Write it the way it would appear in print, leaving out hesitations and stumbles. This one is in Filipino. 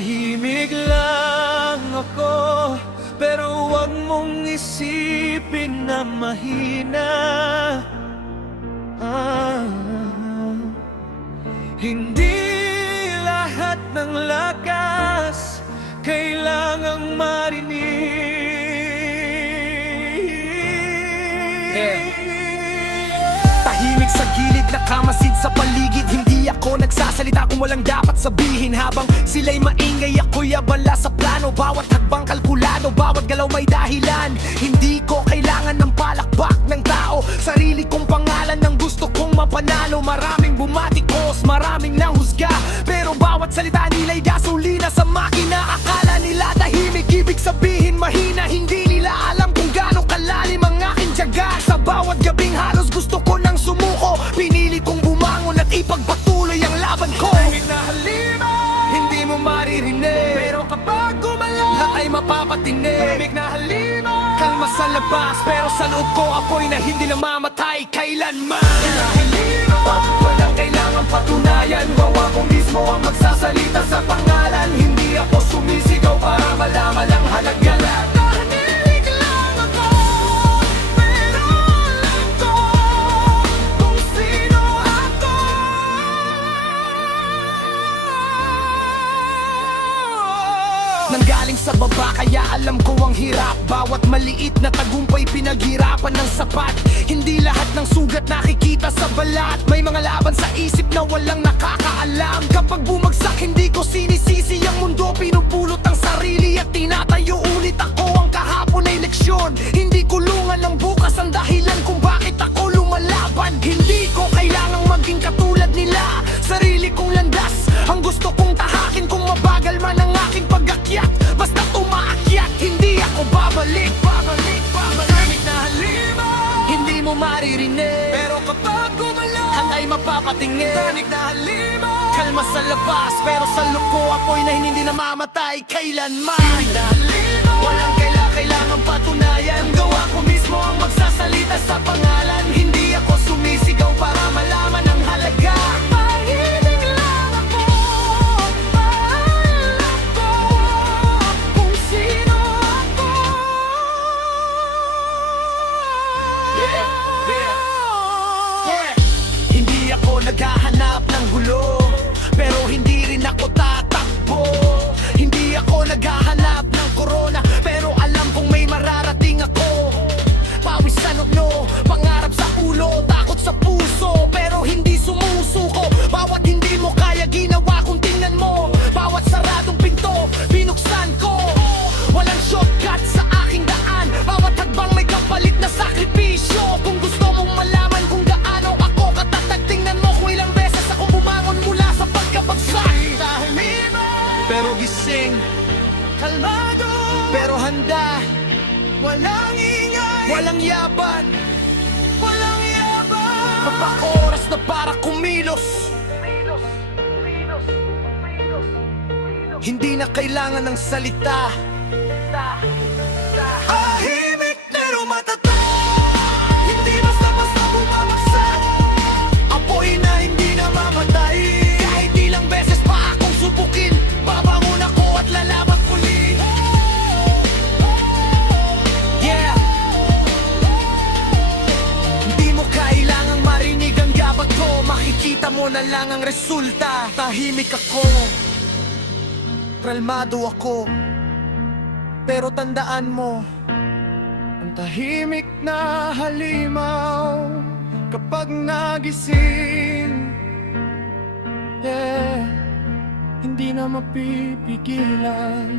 Tahimik lang ako, pero huwag mong isipin na mahina. Hindi lahat ng lakas kailangang marinig. Tahimik sa gilid, nakamasid sa paligid. Hindi ako nagsasalita kung walang dapat sabihin. Habang sila'y maingay, ako'y abala sa plano. Bawat hagbang kalkulado, bawat galaw may dahilan. Hindi ko kailangan ng palakpak ng tao. Sarili kong pangalan ng gusto kong mapanalo. Maraming bumatikos, maraming nanghusga, pero bawat salita nila'y gasolina sa makina. Akala nila tahimik, ibig sabihin mahina. Hindi nila alam kung gaano kalalim ang aking tiyaga. Sa bawat gabing halos gusto ko nang sumuko. Pinili kong bumangon at ipagpatuloy ang laban ko. Tahimik na halimaw, Hindi mo maririnig, pero kapag gumalaw, lahat ay mapapatinig. tahimik na halimaw. Kalma sa labas, pero sa loob ko apoy na hindi namamatay kailanman. Pag walang kailangan patunayan, wawa ko mismo ang magsasalita sa pangalan. Hindi ako sumisigaw para malaman ang halaga. Tahimik lang ako, pero alam ko kung sino ako. Nanggaling sa baba kaya alam ko ang hirap. Bawat maliit na tagumpay pinaghirapan ng sapat. Hindi lahat ng sugat nakikita sa balat. May mga laban sa isip na walang nakakaalam. Kapag bumagsak hindi ko sinisisi ang mundo. Pinupulot ang sarili at tinatayo ulit. Ako ang kahapon ay leksyon, hindi kulungan ng bukas ang dahilan kung bakit ako lumalaban. Hindi ko kailangang maging katulad nila. Sarili kong landas ang gusto kong tahakin. Kung mabagal man ang aking pag-akyat, basta umaakyat, hindi ako babalik. Tahimik na halimaw, Hindi mo maririnig, pero kapag gumalaw, hangay mapapatingin. tahimik na halimaw. Kalma sa labas, pero sa loob ko apoy na hindi namamatay kailanman. Tahimik na halimaw, Walang kailangang patunayan. Gawa ko mismo ang magsasalita sa pangalan. Hindi ako sumisigaw para malaman ang halaga. tahimik lang ako, alam ko kung sino ako. Hindi ako naghahanap ng gulo, pero hindi rin ako tatakbo. Hindi ako naghahanap ng korona, pero alam kong may mararating ako. Pawis sa noo, pangarap sa ulo, takot sa puso, pero hindi sumusuko. Bawat hindi mo kaya ginawa kung tingnan mo. Bawat saradong pinto, binuksan ko. Walang shortcut sa aking daan. Bawat hagbang may kapalit na sakripisyo. Kung gusto mong malaman kung gaano ako katatag, tingnan mo kung ilang beses ako bumangon mula sa pagkabagsak. Tahimik, Pero gising, kalmado, pero handa. walang ingay, Walang yaban, walang yabang. kapag oras na para kumilos. Hindi na kailangan ng salita. Tahimik pero matatag, hindi basta-basta bumabagsak. Apoy na hindi namamatay. Kahit ilang beses pa akong subukin, babangon ako at lalaban ulit. Yeah. Hindi mo kailangang marinig ang yabat ko. Makikita mo na lang ang resulta. Tahimik ako, kalmado ako, pero tandaan mo, Ang tahimik na halimaw kapag nagising, yeah, hindi na mapipigilan.